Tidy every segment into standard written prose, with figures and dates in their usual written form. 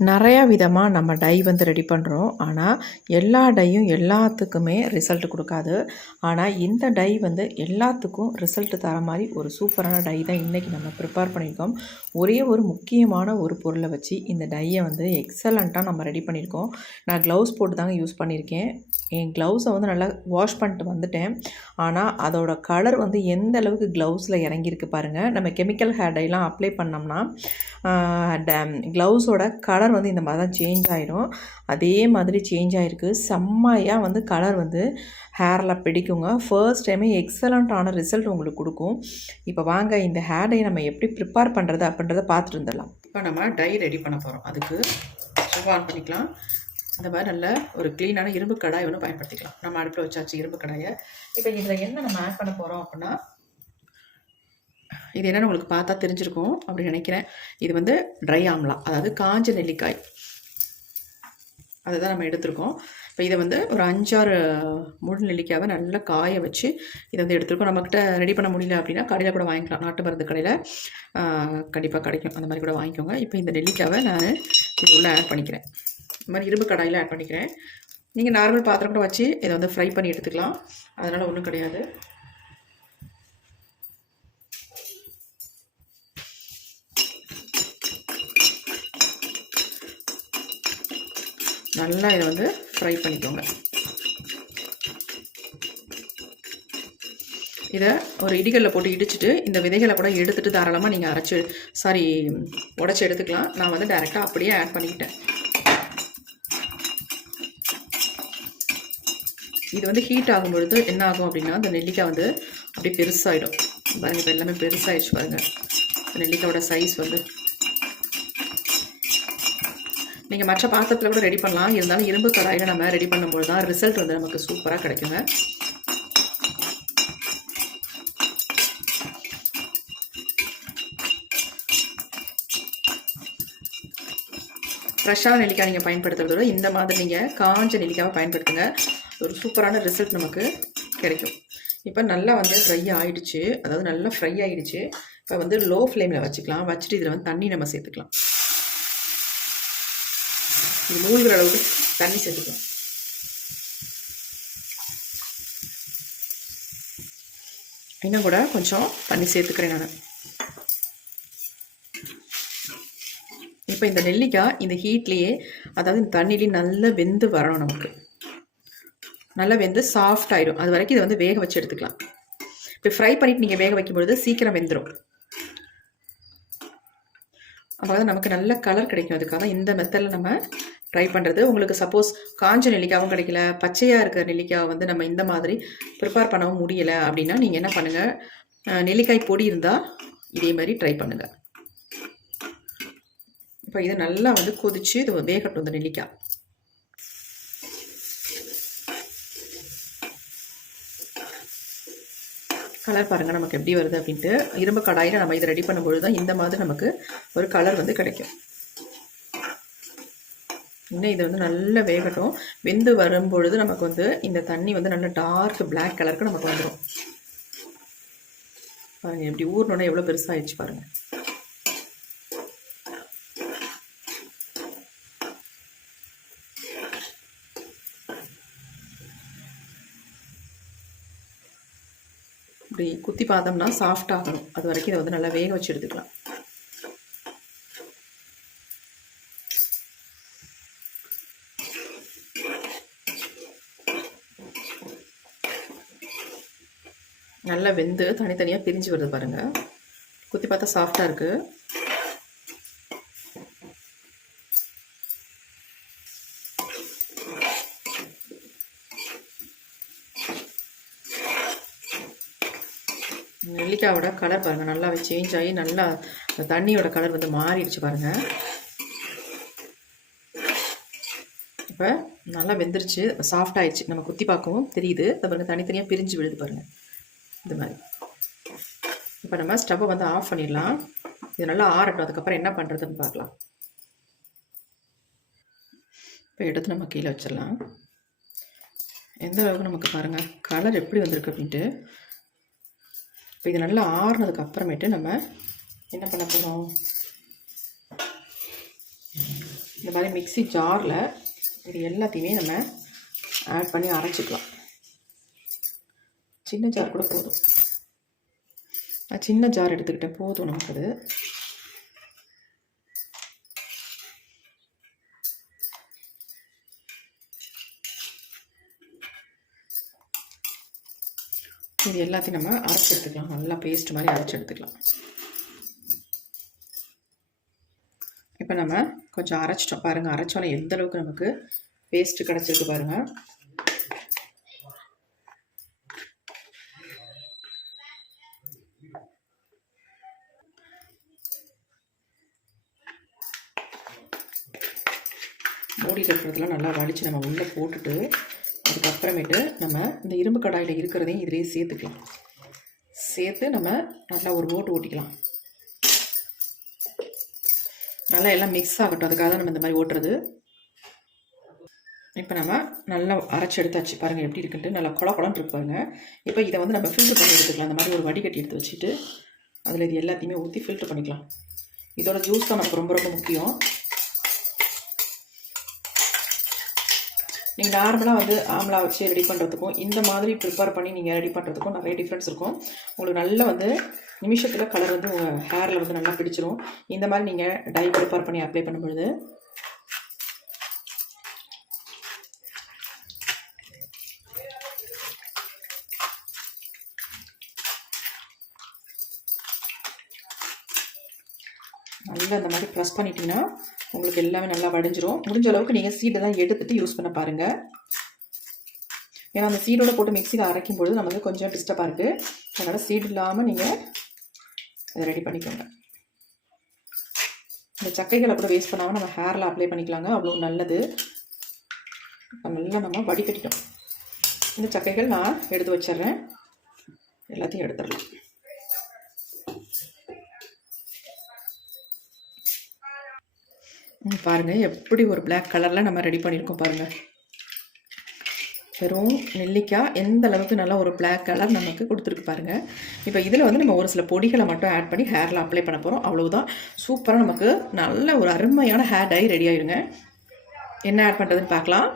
நிறையா விதமாக நம்ம டை வந்து ரெடி பண்ணுறோம். ஆனால் எல்லா டையும் எல்லாத்துக்குமே ரிசல்ட் கொடுக்காது. ஆனால் இந்த டை வந்து எல்லாத்துக்கும் ரிசல்ட் தர மாதிரி ஒரு சூப்பரான டை தான் இன்றைக்கி நம்ம ப்ரிப்பேர் பண்ணியிருக்கோம். ஒரே ஒரு முக்கியமான ஒரு பொருளை வச்சு இந்த டையை வந்து எக்ஸலண்ட்டாக நம்ம ரெடி பண்ணியிருக்கோம். நான் க்ளவுஸ் போட்டு தாங்க யூஸ் பண்ணியிருக்கேன். என் க்ளவுஸை வந்து நல்லா வாஷ் பண்ணிட்டு வந்துட்டேன். ஆனால் அதோட கலர் வந்து எந்த அளவுக்கு க்ளவுஸில் இறங்கியிருக்கு பாருங்கள். நம்ம கெமிக்கல் ஹேர் டைலாம் அப்ளை பண்ணோம்னா க்ளவுஸோட கலர் வந்து இந்த மாதிரி தான் சேஞ்ச் ஆகிடும். அதே மாதிரி சேஞ்ச் ஆகிருக்கு. செம்மையாக வந்து கலர் வந்து ஹேரில் பிடிக்குங்க. ஃபர்ஸ்ட் டைமே எக்ஸலண்ட்டான ரிசல்ட் உங்களுக்கு கொடுக்கும். இப்போ வாங்க இந்த ஹேர் டை நம்ம எப்படி ப்ரிப்பேர் பண்ணுறது அப்படின்றத பார்த்துட்டு வந்துடலாம். இப்போ நம்ம டை ரெடி பண்ண போகிறோம். அதுக்கு ஸ்டவ் ஆன் பண்ணிக்கலாம். அந்த மாதிரி நல்ல ஒரு க்ளீனான இரும்பு கடாய் ஒன்று பயன்படுத்திக்கலாம். நம்ம அடுப்பில் வச்சாச்சு இரும்பு கடாயை. இப்போ இதில் என்ன நம்ம ஆட் பண்ண போகிறோம் அப்படின்னா, இது என்னென்னு உங்களுக்கு பார்த்தா தெரிஞ்சிருக்கும் அப்படின்னு நினைக்கிறேன். இது வந்து ட்ரை ஆம்லா, அதாவது காஞ்ச நெல்லிக்காய், அதை தான் நம்ம எடுத்துருக்கோம். இப்போ இதை வந்து ஒரு 5-6 முழு நெல்லிக்காவை நல்லா காய வச்சு இதை வந்து எடுத்துருக்கோம். நம்மக்கிட்ட ரெடி பண்ண முடியல அப்படின்னா கடையில் கூட வாங்கிக்கலாம். நாட்டு மருந்து கடையில் கண்டிப்பாக கிடைக்கும். அந்த மாதிரி கூட வாங்கிக்கோங்க. இப்போ இந்த நெல்லிக்காவை நான் இது உள்ளே ஆட் பண்ணிக்கிறேன். இந்த மாதிரி இரும்பு கடாயில் ஆட் பண்ணிக்கிறேன். நீங்கள் நார்மல் பாத்திரம் கூட வச்சு இதை வந்து ஃப்ரை பண்ணி எடுத்துக்கலாம். அதனால் ஒன்றும் கிடையாது. நல்லா இதை வந்து ஃப்ரை பண்ணிக்கோங்க. இதை ஒரு இடிகளில் போட்டு இடிச்சிட்டு இந்த விதைகளை கூட எடுத்துகிட்டு தாராளமாக நீங்கள் உடச்சி எடுத்துக்கலாம். நான் வந்து டைரெக்டாக அப்படியே ஆட் பண்ணிக்கிட்டேன். இது வந்து ஹீட் ஆகும் பொழுது என்ன ஆகும் அப்படின்னா, இந்த நெல்லிக்காய் வந்து அப்படியே பெருசாகிடும் பாருங்கள். இப்போ எல்லாமே பெருசாகிடுச்சு பாருங்கள். நெல்லிக்காயோட சைஸ் வந்து நீங்கள் மற்ற பாத்திரத்தில் கூட ரெடி பண்ணலாம். இருந்தாலும் இரும்பு கடாயில் நம்ம ரெடி பண்ணும்போது தான் ரிசல்ட் வந்து நமக்கு சூப்பராக கிடைக்குங்க. ஃப்ரெஷ்ஷான நெல்லிக்காய் நீங்கள் பயன்படுத்துறதோட இந்த மாதிரி நீங்கள் காஞ்ச நெல்லிக்காவை பயன்படுத்துங்க. ஒரு சூப்பரான ரிசல்ட் நமக்கு கிடைக்கும். இப்போ நல்லா வந்து ஃப்ரை ஆகிடுச்சு, அதாவது நல்லா ஃப்ரை ஆகிடுச்சு. இப்போ வந்து லோ ஃப்ளேமில் வச்சுக்கலாம். வச்சுட்டு இதில் வந்து தண்ணி நம்ம சேர்த்துக்கலாம். இது மூழ்கிற அளவுக்கு தண்ணி சேர்த்துக்கலாம். இன்னும் கூட கொஞ்சம் தண்ணி சேர்த்துக்கிறேன் நான். இப்போ இந்த நெல்லிக்காய் இந்த ஹீட்லேயே, அதாவது இந்த தண்ணிலேயே நல்லா வெந்து வரணும். நமக்கு நல்லா வெந்து சாஃப்ட் ஆகிடும். அது வரைக்கும் இதை வந்து வேக வச்சு எடுத்துக்கலாம். இப்போ ஃப்ரை பண்ணிவிட்டு நீங்கள் வேக வைக்கும்பொழுது சீக்கிரம் வெந்துடும். அப்போ தான் நமக்கு நல்ல கலர் கிடைக்கும். அதுக்காக இந்த மெத்தடில் நம்ம ட்ரை பண்ணுறது. உங்களுக்கு சப்போஸ் காஞ்ச நெல்லிக்காவும் கிடைக்கல, பச்சையாக இருக்கிற நெல்லிக்காவை வந்து நம்ம இந்த மாதிரி ப்ரிப்பேர் பண்ணவும் முடியலை அப்படின்னா நீங்கள் என்ன பண்ணுங்கள், நெல்லிக்காய் பொடி இருந்தால் இதே மாதிரி ட்ரை பண்ணுங்கள். இப்போ இதை நல்லா வந்து கொதித்து இது வேகட்டும். இந்த நெல்லிக்காய் கலர் பாருங்கள் நமக்கு எப்படி வருது அப்படின்ட்டு. இரும்பு கடாயில் நம்ம இதை ரெடி பண்ணும்பொழுது தான் இந்த மாதிரி நமக்கு ஒரு கலர் வந்து கிடைக்கும். இன்னும் இது வந்து நல்லா வேகட்டும். வெந்து வரும்பொழுது நமக்கு வந்து இந்த தண்ணி வந்து நல்ல டார்க் பிளாக் கலருக்கு நமக்கு வந்துடும். பாருங்கள் எப்படி ஊர்னோட எவ்வளோ பெருசாகிடுச்சு பாருங்கள். இப்படி குத்தி பார்த்தோம்னா சாஃப்ட் ஆகணும். அது வரைக்கும் இதை வந்து நல்லா வேக வச்சு எடுத்துக்கலாம். நல்லா வெந்து தனித்தனியாக பிரிஞ்சு வருது பாருங்கள். குத்தி பார்த்தா சாஃப்டாக இருக்குது. நெல்லிக்காயோட கலர் பாருங்கள் நல்லாவே சேஞ்ச் ஆகி நல்லா தண்ணியோட கலர் வந்து மாறிடுச்சு பாருங்கள். இப்போ நல்லா வெந்துருச்சு, சாஃப்ட் ஆயிடுச்சு. நம்ம குத்தி பார்க்கவும் தெரியுது. அதை பாருங்கள் தனித்தனியாக பிரிஞ்சு விழுது பாருங்கள். இது மாதிரி இப்போ நம்ம ஸ்டவ்வை வந்து ஆஃப் பண்ணிடலாம். இது நல்லா ஆறட்டும். அதுக்கப்புறம் என்ன பண்ணுறதுன்னு பார்க்கலாம். இப்போ எடுத்து நம்ம கீழே வச்சிடலாம். எந்த அளவுக்கு நமக்கு பாருங்கள் கலர் எப்படி வந்திருக்கு அப்படின்ட்டு. இப்போ இது நல்லா ஆறுனதுக்கு அப்புறமேட்டு நம்ம என்ன பண்ண போகிறோம், இந்த மாதிரி மிக்ஸி ஜாரில் இது எல்லாத்தையுமே நம்ம ஆட் பண்ணி அரைச்சிக்கலாம். சின்ன ஜார் கூட போதும். நான் சின்ன ஜார் எடுத்துக்கிட்டேன், போதும் நமக்கு அது. இது எல்லாத்தையும் நம்ம அரைச்சி எடுத்துக்கலாம். நல்லா பேஸ்ட் மாதிரி அரைச்சி எடுத்துக்கலாம். இப்போ நம்ம கொஞ்சம் அரைச்சிட்டோம் பாருங்கள். அரைச்சோன்னா எந்த அளவுக்கு நமக்கு பேஸ்ட்டு கிடச்சிருக்கு பாருங்கள். மூடி கட்டுறதுல நல்லா வலிச்சு நம்ம உள்ளே போட்டுட்டு அதுக்கப்புறமேட்டு நம்ம இந்த இரும்பு கடாயில் இருக்கிறதையும் இதிலே சேர்த்துக்கலாம். சேர்த்து நம்ம நல்லா ஒரு ஓட்டு ஓட்டிக்கலாம். நல்லா எல்லாம் மிக்ஸ் ஆகட்டும், அதுக்காக தான் நம்ம இந்த மாதிரி ஓட்டுறது. இப்போ நம்ம நல்லா அரைச்சி எடுத்தாச்சு பாருங்கள் எப்படி இருக்குன்ட்டு. நல்லா குழன்னு இருக்கு பாருங்கள். இப்போ இதை வந்து நம்ம ஃபில்ட்ரு பண்ணி எடுத்துக்கலாம். அந்த மாதிரி ஒரு வடிகட்டி எடுத்து வச்சுட்டு அதில் இது எல்லாத்தையுமே ஊற்றி ஃபில்ட்ரு பண்ணிக்கலாம். இதோட ஜூஸ் தான் நமக்கு ரொம்ப ரொம்ப முக்கியம். நீங்கள் நார்மலாக வந்து ஆம்லா வச்சு ரெடி பண்ணுறதுக்கும் இந்த மாதிரி ப்ரிப்பேர் பண்ணி நீங்கள் ரெடி பண்ணுறதுக்கும் நிறைய டிஃப்ரென்ஸ் இருக்கும். உங்களுக்கு நல்லா வந்து நிமிஷத்தில் கலர் வந்து உங்கள் ஹேரில் வந்து நல்லா பிடிச்சிரும். இந்த மாதிரி நீங்கள் டை ப்ரிப்பேர் பண்ணி அப்ளை பண்ணும்பொழுது நல்லா அந்த மாதிரி ப்ரெஸ் பண்ணிட்டீங்கன்னா உங்களுக்கு எல்லாமே நல்லா வடிஞ்சிரும். முடிஞ்ச அளவுக்கு நீங்கள் சீடெல்லாம் எடுத்துகிட்டு யூஸ் பண்ண பாருங்கள். ஏன்னா அந்த சீடோட போட்டு மிக்சியில் அரைக்கும் பொழுது நமக்கு கொஞ்சம் டிஸ்டர்பாக இருக்குது. அதனால் சீடு இல்லாமல் நீங்கள் அதை ரெடி பண்ணிக்கோங்க. இந்த சக்கைகளை கூட வேஸ்ட் பண்ணாமல் நம்ம ஹேரில் அப்ளை பண்ணிக்கலாங்க, அவ்வளோ நல்லது. நல்லா நம்ம வடிகட்டிட்டோம். இந்த சக்கைகள் நான் எடுத்து வச்சிட்றேன். எல்லாத்தையும் எடுத்துடலாம். பாருங்கள் எப்படி ஒரு பிளாக் கலரில் நம்ம ரெடி பண்ணியிருக்கோம் பாருங்கள். வெறும் நெல்லிக்காய் எந்த அளவுக்கு நல்லா ஒரு பிளாக் கலர் நமக்கு கொடுத்துருக்கு பாருங்கள். இப்போ இதில் வந்து நம்ம ஒரு சில பொடிகளை மட்டும் ஆட் பண்ணி ஹேரில் அப்ளை பண்ண போகிறோம். அவ்வளவுதான். சூப்பராக நமக்கு நல்ல ஒரு அருமையான ஹேர் டை ரெடி ஆகிடுங்க. என்ன ஆட் பண்ணுறதுன்னு பார்க்கலாம்.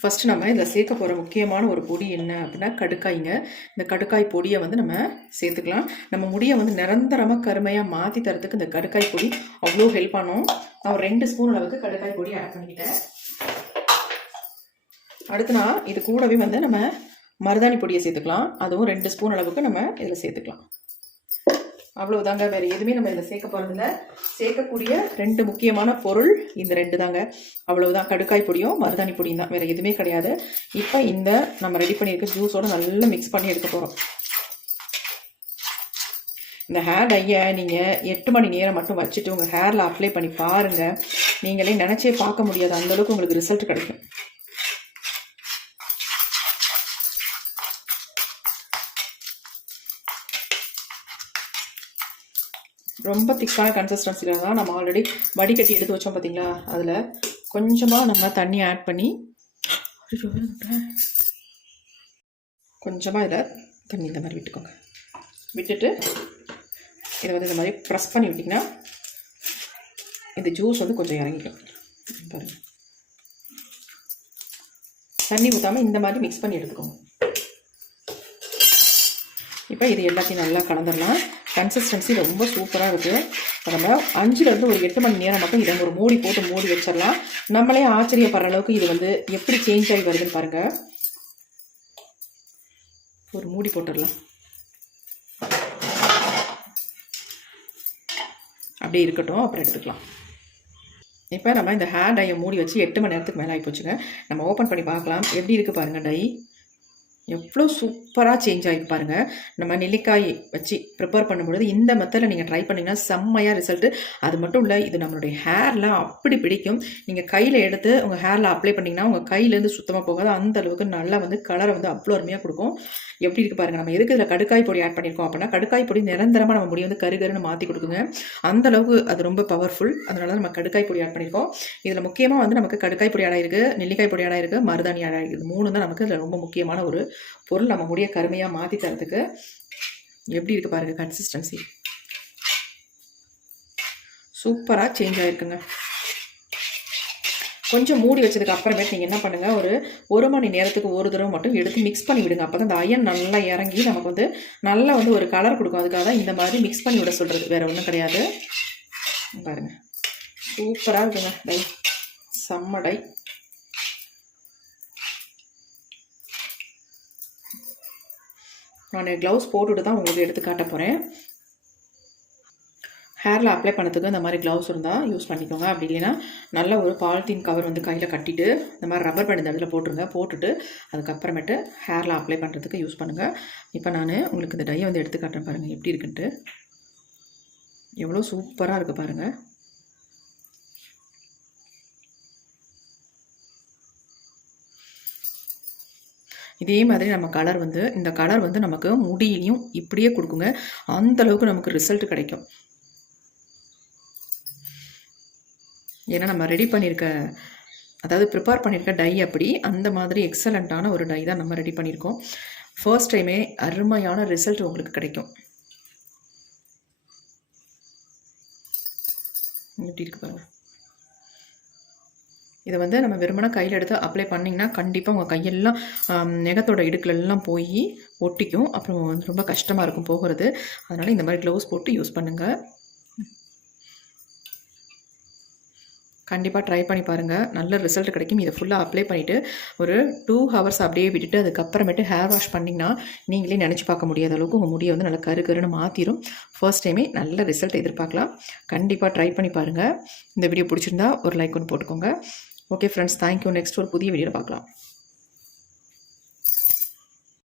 ஃபஸ்ட்டு நம்ம இதில் சேர்க்க போகிற முக்கியமான ஒரு பொடி என்ன அப்படின்னா கடுக்காய்ங்க. இந்த கடுக்காய் பொடியை வந்து நம்ம சேர்த்துக்கலாம். நம்ம முடியை வந்து நிரந்தரமாக கருமையாக மாற்றி தரத்துக்கு இந்த கடுக்காய் பொடி அவ்வளோ ஹெல்ப் பண்ணும். நான் ஒரு 2 ஸ்பூன் அளவுக்கு கடுக்காய் பொடி ஆட் பண்ணிக்கிட்டேன். அடுத்து நான் இது கூடவே வந்து நம்ம மருதாணி பொடியை சேர்த்துக்கலாம். அதுவும் 2 ஸ்பூன் அளவுக்கு நம்ம இதில் சேர்த்துக்கலாம். அவ்வளவுதாங்க. வேறு எதுவுமே நம்ம இதில் சேர்க்க போகிறதில்ல. சேர்க்கக்கூடிய 2 முக்கியமான பொருள் இந்த 2 தாங்க. அவ்வளவுதான். கடுக்காய் பொடியும் மருதாணி பொடியும் தான், வேறு எதுவுமே கிடையாது. இப்போ இந்த நம்ம ரெடி பண்ணியிருக்க ஜூஸோட நல்லா மிக்ஸ் பண்ணி எடுக்க போகிறோம். இந்த ஹேர் டையை நீங்கள் 8 மணி நேரம் மட்டும் வச்சுட்டு உங்கள் ஹேரில் அப்ளை பண்ணி பாருங்கள். நீங்களே நினச்சே பார்க்க முடியாது அந்தளவுக்கு உங்களுக்கு ரிசல்ட் கிடைக்கும். ரொம்ப திக்கான கன்சிஸ்டன்சியில் தான் நம்ம ஆல்ரெடி வடிகட்டி எடுத்து வச்சோம் பார்த்தீங்களா, அதில் கொஞ்சமாக நம்ம தண்ணி ஆட் பண்ணி கொஞ்சமாக இதில் தண்ணி இந்த மாதிரி விட்டுக்கோங்க. விட்டுட்டு இதை வந்து இந்த மாதிரி ப்ரெஸ் பண்ணி விட்டிங்கன்னா இந்த ஜூஸ் வந்து கொஞ்சம் இறங்கிக்கும் பாருங்கள். தண்ணி ஊற்றாமல் இந்த மாதிரி மிக்ஸ் பண்ணி எடுத்துக்கோங்க. இப்போ இது எல்லாத்தையும் நல்லா கலந்துடலாம். கன்சிஸ்டன்சி ரொம்ப சூப்பராக இருக்குது. நம்ம 5லேருந்து ஒரு 8 மணி நேரம் மட்டும் இதை ஒரு மூடி போட்டு மூடி வச்சிடலாம். நம்மளே ஆச்சரியப்படுற அளவுக்கு இது வந்து எப்படி சேஞ்ச் ஆகி வருதுன்னு பாருங்கள். ஒரு மூடி போட்டுடலாம். அப்படியே இருக்கட்டும், அப்புறம் எடுத்துக்கலாம். இப்போ நம்ம இந்த ஹேர் டையை மூடி வச்சு 8 மணி நேரத்துக்கு மேலே ஆகி போச்சுங்க. நம்ம ஓப்பன் பண்ணி பார்க்கலாம் எப்படி இருக்குது பாருங்கள். டை எவ்வளோ சூப்பராக சேஞ்ச் ஆகி பாருங்கள். நம்ம நெல்லிக்காய் வச்சு ப்ரிப்பேர் பண்ணும்பொழுது இந்த மெத்தடில் நீங்கள் ட்ரை பண்ணிங்கன்னா செம்மையாக ரிசல்ட்டு. அது மட்டும் இல்லை, இது நம்மளுடைய ஹேரில் அப்படி பிடிக்கும். நீங்கள் கையில் எடுத்து உங்கள் ஹேரில் அப்ளை பண்ணிங்கன்னா உங்கள் கையிலேருந்து சுத்தமாக போகாது. அந்த அளவுக்கு நல்லா வந்து கலரை வந்து அவ்வளோ அருமையாக கொடுக்கும். எப்படி இருக்குது பாருங்கள். நம்ம எதுக்கு இதில் கடுக்காய் பொடி ஆட் பண்ணியிருக்கோம் அப்படின்னா கடுக்காய் பொடி நிரந்தரமாக நம்ம முடியை வந்து கருகருன்னு மாற்றி கொடுக்குங்க. அந்த அளவுக்கு அது ரொம்ப பவர்ஃபுல். அதனால தான் நம்ம கடுக்காய் பொடி ஆட் பண்ணியிருக்கோம். இதில் முக்கியமாக வந்து நமக்கு கடுக்காய் பொடி ஆட் ஆகிருக்கு, நெல்லிக்காய் பொடி ஆட் ஆகிருக்கு, மருதாணி ஆட் ஆகிருக்கு. 3 தான் நமக்கு இதில் ரொம்ப முக்கியமான ஒரு பொருள். நம்ம முடிய கருமையாக மாற்றி தரத்துக்கு. எப்படி இருக்குது பாருங்கள் கொஞ்சம் மூடி வச்சதுக்கு அப்புறமேட்டு நீங்கள் என்ன பண்ணுங்கள், ஒரு மணி நேரத்துக்கு ஒரு தடவை மட்டும் எடுத்து மிக்ஸ் பண்ணி விடுங்க. அப்போ தான் அந்த அயன் நல்லா இறங்கி நமக்கு வந்து நல்லா வந்து ஒரு கலர் கொடுக்கும். அதுக்காக தான் இந்த மாதிரி மிக்ஸ் பண்ணி விட சொல்கிறது, வேறு ஒன்றும் கிடையாது. பாருங்கள், சூப்பராக இருக்குங்க டை, செம்ம டை. நான் க்ளவுஸ் போட்டுட்டு தான் உங்களுக்கு எடுத்து காட்ட போகிறேன். ஹேரில் அப்ளை பண்ணுறதுக்கு இந்த மாதிரி க்ளவுஸ் இருந்தால் யூஸ் பண்ணிக்கோங்க. அப்படி இல்லைன்னா நல்ல ஒரு பாலித்தீன் கவர் வந்து கையில் கட்டிட்டு இந்த மாதிரி ரப்பர் பேண்ட் இந்த இடத்துல போட்டுருங்க. போட்டுட்டு அதுக்கப்புறமேட்டு ஹேரில் அப்ளை பண்ணுறதுக்கு யூஸ் பண்ணுங்கள். இப்போ நான் உங்களுக்கு இந்த டையை வந்து எடுத்து காட்டுறேன் பாருங்கள் எப்படி இருக்குன்ட்டு. எவ்வளோ சூப்பராக இருக்குது பாருங்கள். இதே மாதிரி நம்ம கலர் வந்து இந்த கலர் வந்து நமக்கு முடியிலையும் இப்படியே கொடுக்குங்க. அந்தளவுக்கு நமக்கு ரிசல்ட் கிடைக்கும். ஏன்னா நம்ம ரெடி பண்ணியிருக்க, அதாவது ப்ரிப்பேர் பண்ணியிருக்க டை அப்படி அந்த மாதிரி எக்ஸலண்ட்டான ஒரு டை தான் நம்ம ரெடி பண்ணியிருக்கோம். ஃபர்ஸ்ட் டைமே அருமையான ரிசல்ட் உங்களுக்கு கிடைக்கும். எப்படி இருக்கு பாருங்கள். இதை வந்து நம்ம வெறுமனா கையில் எடுத்து அப்ளை பண்ணிங்கன்னா கண்டிப்பாக உங்கள் கையெல்லாம் நெகத்தோட இடுக்கிலெல்லாம் போய் ஒட்டிக்கும். அப்புறம் வந்து ரொம்ப கஷ்டமாக இருக்கும் போகிறது. அதனால் இந்த மாதிரி க்ளவுஸ் போட்டு யூஸ் பண்ணுங்கள். கண்டிப்பாக ட்ரை பண்ணி பாருங்கள், நல்ல ரிசல்ட் கிடைக்கும். இதை ஃபுல்லாக அப்ளை பண்ணிவிட்டு ஒரு 2 ஹவர்ஸ் அப்படியே விட்டுட்டு அதுக்கப்புறமேட்டு ஹேர் வாஷ் பண்ணிங்கன்னா நீங்களே நினச்சி பார்க்க முடியாத அளவுக்கு உங்கள் முடியை வந்து நல்லா கருன்னு மாற்றிடும். ஃபர்ஸ்ட் டைமே நல்ல ரிசல்ட் எதிர்பார்க்கலாம். கண்டிப்பாக ட்ரை பண்ணி பாருங்கள். இந்த வீடியோ பிடிச்சிருந்தா ஒரு லைக் ஒன்று போட்டுக்கோங்க. Okay friends, thank you. நெக்ஸ்ட் ஒரு புதிய வீடியோவில் பார்க்கலாம்.